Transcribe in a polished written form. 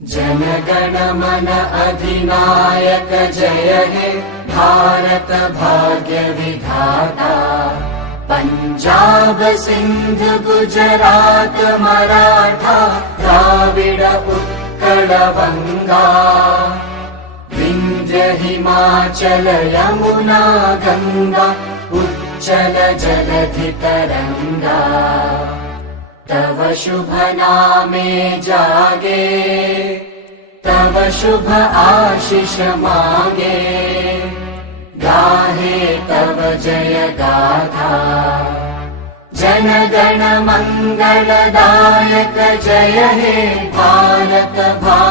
जनगण मन अधिनायक जय हे भारत भाग्य विधाता। पंजाब सिंध गुजरात मराठा द्राविड उत्कल बंगा। विंध्य हिमाचल यमुना गंगा उच्चल जलधि तरंगा। तव शुभ नामे जागे तव शुभ आशीष मांगे। गाहे तव जय गाथा जनगण मंगलदायक जय हे भारत भाग्य